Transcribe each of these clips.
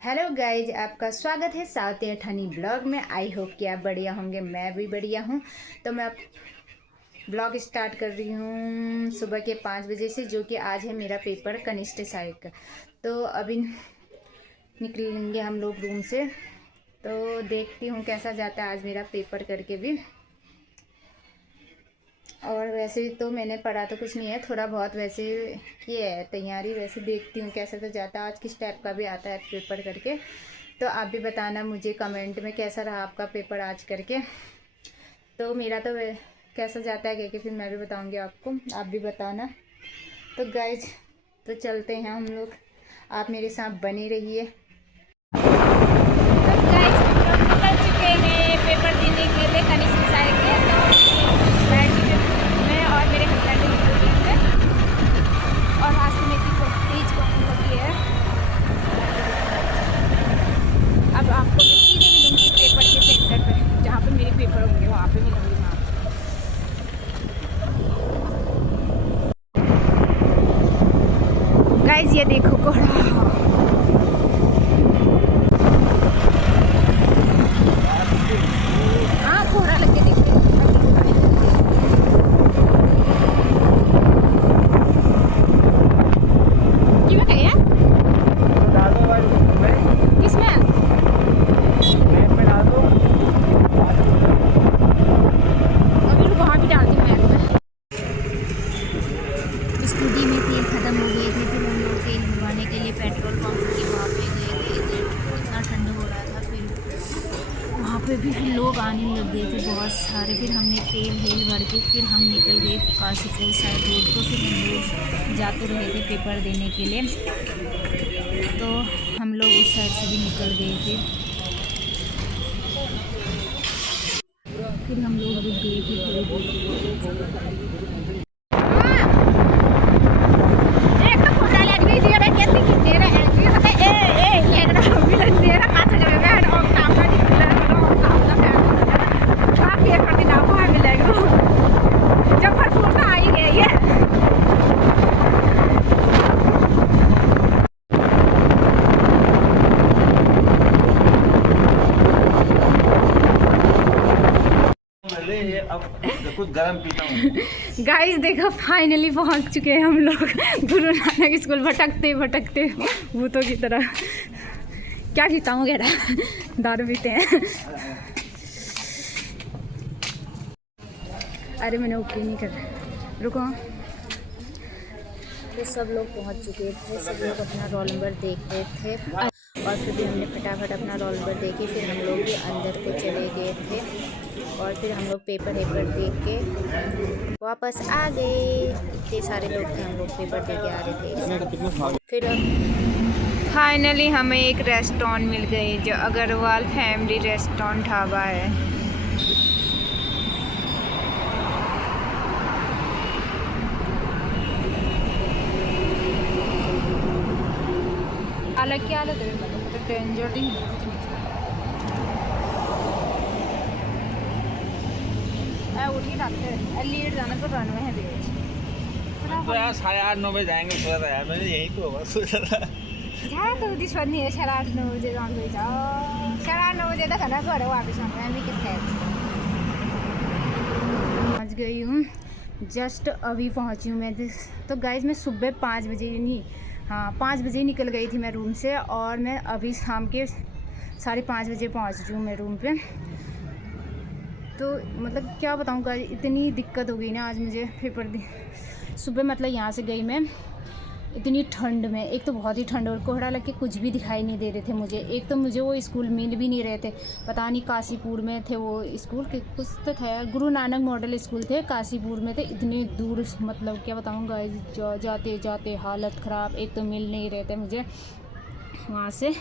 Hello guys, आपका स्वागत है साउथ अठानी ब्लॉग में। आई होप कि आप बढ़िया होंगे, मैं भी बढ़िया हूँ। तो मैं ब्लॉग स्टार्ट कर रही हूँ सुबह के 5 बजे से, जो कि आज है मेरा पेपर कनिष्ठ सहायक का। तो अभी निकलेंगे हम लोग रूम से, तो देखती हूँ कैसा जाता है आज मेरा पेपर करके भी। और वैसे तो मैंने पढ़ा तो कुछ नहीं है, थोड़ा बहुत वैसे किया है तैयारी। वैसे देखती हूँ कैसा तो जाता है, आज किस टाइप का भी आता है पेपर करके। तो आप भी बताना मुझे कमेंट में कैसा रहा आपका पेपर आज करके। तो मेरा तो कैसा जाता है करके फिर मैं भी बताऊँगी आपको, आप भी बताना। तो गाइज, तो चलते हैं हम लोग, आप मेरे साथ बने रहिए। तो गाइज, हम लोग निकल चुके हैं पेपर देने के लिए कनिष्ठ सहायक के। तो मैं और मेरे हस्बैंड निकल गए थे और रास्ते में भी तेज कॉफी होती है। अब आपको मैं सीधे मिलूँगी पेपर के सेंटर पर, जहाँ पे मेरे पेपर होंगे वहाँ पे मिलूँगी मैं आपको। गाइज ये देखो कोहरा, हाँ कोहरा लग के देखो। स्कूटी में तेल ख़त्म हो गए थे, फिर हम लोग तेल भरवाने के लिए पेट्रोल पंप के वहाँ पे गए थे। इतना ठंड हो रहा था, फिर वहाँ पे भी फिर लोग आने लग गए थे बहुत सारे। फिर हमने तेल भर के फिर हम निकल गए काशीपुर साइड रोड को। फिर हम लोग जाते रहे थे पेपर देने के लिए, तो हम लोग उस साइड से भी निकल गए थे। फिर हम लोग रुक गए थे थोड़ी दूर। अब कुछ गरम पीता हूँ। गाइस देखो, फाइनली पहुंच चुके हैं हम लोग गुरु नानक स्कूल, भटकते भटकते भूतों की तरह। क्या पीता हूँ, कह रहा दारू पीते हैं। अरे मैंने ओके नहीं कर, रुको। तो सब लोग पहुंच चुके थे, सब लोग अपना रोल नंबर देख रहे थे और फिर भी हमने फटाफट अपना रोल नंबर देके फिर हम लोग भी अंदर को चले गए थे। और फिर हम लोग पेपर देख के वापस आ गए। इतने सारे लोग थे, हम लोग पेपर दे के आ रहे थे। फिर फाइनली हमें एक रेस्टोरेंट मिल गई, जो अग्रवाल फैमिली रेस्टोरेंट ढाबा है। हालत क्या हालत है, मतलब डेंजर नहीं उठी रखते लीड जाना तो रनवे है तो यार 8:30-9 बजे जाएंगे, सोचा था यार मैंने यहीं पे होगा, सोचा था जा तो दिस बाद नहीं है। 8:30-9 बजे जान जाओ, 8:30-9 बजे तक ना घर वापस आना है। मैं कितने पहुँच गई हूँ, जस्ट अभी पहुँची हूँ मैं। तो गाइज मैं सुबह 5 बजे नहीं, हाँ 5 बजे निकल गई थी मैं रूम से, और मैं अभी शाम के 5:30 बजे पहुँच रही हूँ मैं रूम पे। तो मतलब क्या बताऊँ गाइस, इतनी दिक्कत हो गई ना आज मुझे पेपर सुबह। मतलब यहाँ से गई मैं इतनी ठंड में, एक तो बहुत ही ठंड और कोहरा लग के कुछ भी दिखाई नहीं दे रहे थे मुझे। एक तो मुझे वो स्कूल मिल भी नहीं रहे थे, पता नहीं काशीपुर में थे वो स्कूल के, कुछ तो था, गुरु नानक मॉडल स्कूल थे, काशीपुर में थे। इतनी दूर, मतलब क्या बताऊँ गाइस, जाते जाते हालत ख़राब। एक तो मिल नहीं रहे थे मुझे वहाँ से,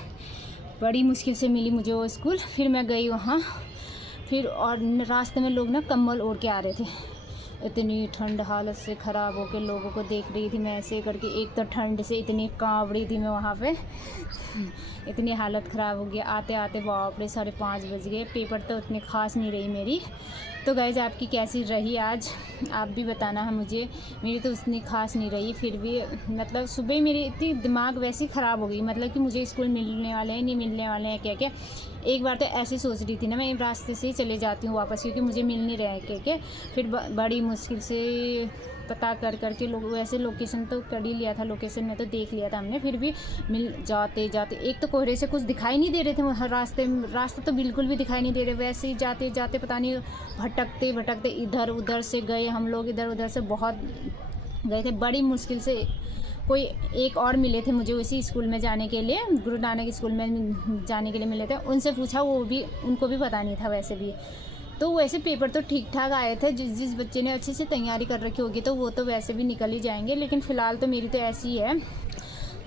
बड़ी मुश्किल से मिली मुझे वो स्कूल। फिर मैं गई वहाँ, फिर और रास्ते में लोग ना कम्बल ओढ़ के आ रहे थे, इतनी ठंड हालत से ख़राब होकर लोगों को देख रही थी मैं ऐसे करके। एक तो ठंड से इतनी काँप रही थी मैं वहाँ पे, इतनी हालत ख़राब हो गई। आते आते बाप रे 5:30 बज गए। पेपर तो उतनी ख़ास नहीं रही मेरी। तो गाइज़ आपकी कैसी रही आज, आप भी बताना है मुझे। मेरी तो उतनी ख़ास नहीं रही, फिर भी मतलब सुबह मेरी इतनी दिमाग वैसे ही ख़राब हो गई, मतलब कि मुझे स्कूल मिलने वाले हैं नहीं मिलने वाले हैं क्या क्या। एक बार तो ऐसे सोच रही थी ना मैं रास्ते से ही चले जाती हूँ वापस, क्योंकि मुझे मिल नहीं रहा है क्या। फिर बड़ी मुश्किल से पता कर करके लोग, वैसे लोकेशन तो कर ही लिया था, लोकेशन में तो देख लिया था हमने, फिर भी मिल जाते जाते एक तो कोहरे से कुछ दिखाई नहीं दे रहे थे हर रास्ते तो बिल्कुल भी दिखाई नहीं दे रहे। वैसे ही जाते जाते पता नहीं भटकते भटकते इधर उधर से गए हम लोग, इधर उधर से बहुत गए थे। बड़ी मुश्किल से कोई एक और मिले थे मुझे उसी स्कूल में जाने के लिए, गुरु नानक स्कूल में जाने के लिए मिले थे। उनसे पूछा, वो भी उनको भी पता नहीं था वैसे भी। तो वैसे पेपर तो ठीक ठाक आए थे, जिस बच्चे ने अच्छे से तैयारी कर रखी होगी तो वो तो वैसे भी निकल ही जाएंगे, लेकिन फ़िलहाल तो मेरी तो ऐसी ही है।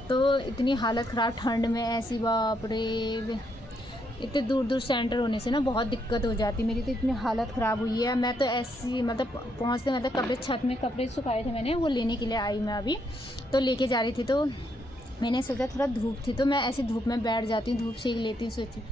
तो इतनी हालत ख़राब ठंड में ऐसी, बाप रे, इतने दूर दूर सेंटर होने से ना बहुत दिक्कत हो जाती। मेरी तो इतनी हालत ख़राब हुई है। मैं तो ऐसी मतलब पहुँचते मतलब कपड़े छत में कपड़े सुखाए थे मैंने, वो लेने के लिए आई मैं अभी, तो लेके जा रही थी। तो मैंने सोचा थोड़ा धूप थी तो मैं ऐसी धूप में बैठ जाती हूँ, धूप सेक लेती हूँ। सोची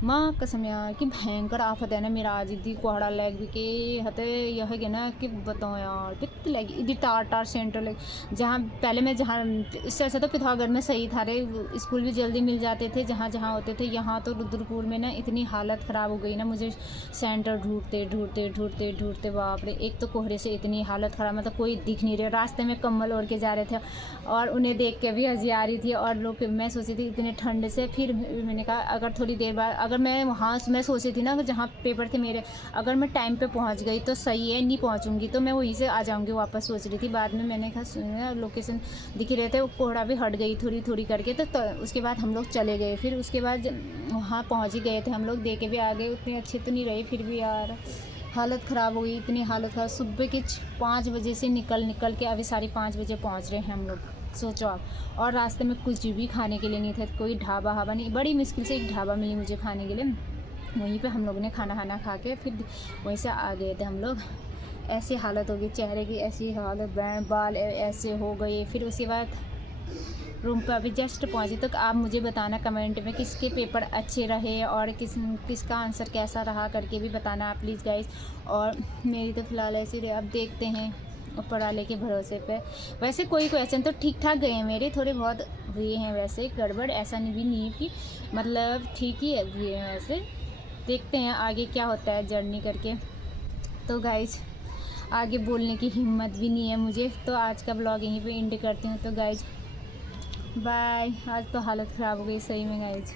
माँ कसम यार कि भयंकर आफत है ना मेरा आज इतनी कोहड़ा लग के हते यह है ना कि बताओ यार कितनी लगी इतनी टार सेंटर लगी। जहाँ पहले मैं जहाँ इससे अच्छा तो पिथौरागढ़ में सही था रे, स्कूल भी जल्दी मिल जाते थे जहाँ जहाँ होते थे। यहाँ तो रुद्रपुर में ना इतनी हालत ख़राब हो गई ना मुझे, सेंटर ढूंढते ढूंढते ढूंढते ढूंढते बाप रे। एक तो कोहरे से इतनी हालत ख़राब, मतलब कोई दिख नहीं रहे। रास्ते में कम्बल ओढ़ के जा रहे थे और उन्हें देख के भी हंसी आ रही थी। और लोग, मैं सोची थी इतने ठंड से, फिर मैंने कहा अगर थोड़ी देर बाद अगर मैं वहाँ, मैं सोची थी ना कि जहाँ पेपर थे मेरे, अगर मैं टाइम पे पहुँच गई तो सही है, नहीं पहुँचूंगी तो मैं वहीं से आ जाऊँगी वापस, सोच रही थी। बाद में मैंने कहा सुना लोकेशन दिख रहे थे, वो कोहरा भी हट गई थोड़ी थोड़ी करके। तो उसके बाद हम लोग चले गए। फिर उसके बाद वहाँ पहुँच ही गए थे हम लोग, दे के भी आ गए। उतनी अच्छी तो नहीं रही, फिर भी यार हालत ख़राब हो गई, इतनी हालत ख़राब। सुबह के 5 बजे से निकल के अभी 5:30 बजे पहुँच रहे हैं हम लोग, सोचो आप। और रास्ते में कुछ भी खाने के लिए नहीं था, कोई ढाबा हाबा नहीं। बड़ी मुश्किल से एक ढाबा मिली मुझे खाने के लिए, वहीं पे हम लोगों ने खाना खा के फिर वहीं से आ गए थे हम लोग। ऐसी हालत हो गई चेहरे की, ऐसी हालत, बाल ऐसे हो गए। फिर उसके बाद रूम पर अभी जस्ट पहुँची। तो आप मुझे बताना कमेंट में किसके पेपर अच्छे रहे और किसका आंसर कैसा रहा करके भी बताना आप प्लीज़ गाइस। और मेरी तो फ़िलहाल ऐसी रही, अब देखते हैं ऊपर वाले के भरोसे पे। वैसे कोई क्वेश्चन तो ठीक ठाक गए हैं मेरे, थोड़े बहुत हुए हैं वैसे गड़बड़, ऐसा नहीं है कि मतलब ठीक ही हुए हैं वैसे। देखते हैं आगे क्या होता है जर्नी करके। तो गाइज आगे बोलने की हिम्मत भी नहीं है मुझे, तो आज का ब्लॉग यहीं पे एंड करती हूँ। तो गाइज बाय। आज तो हालत ख़राब हो गई सही में गाइज।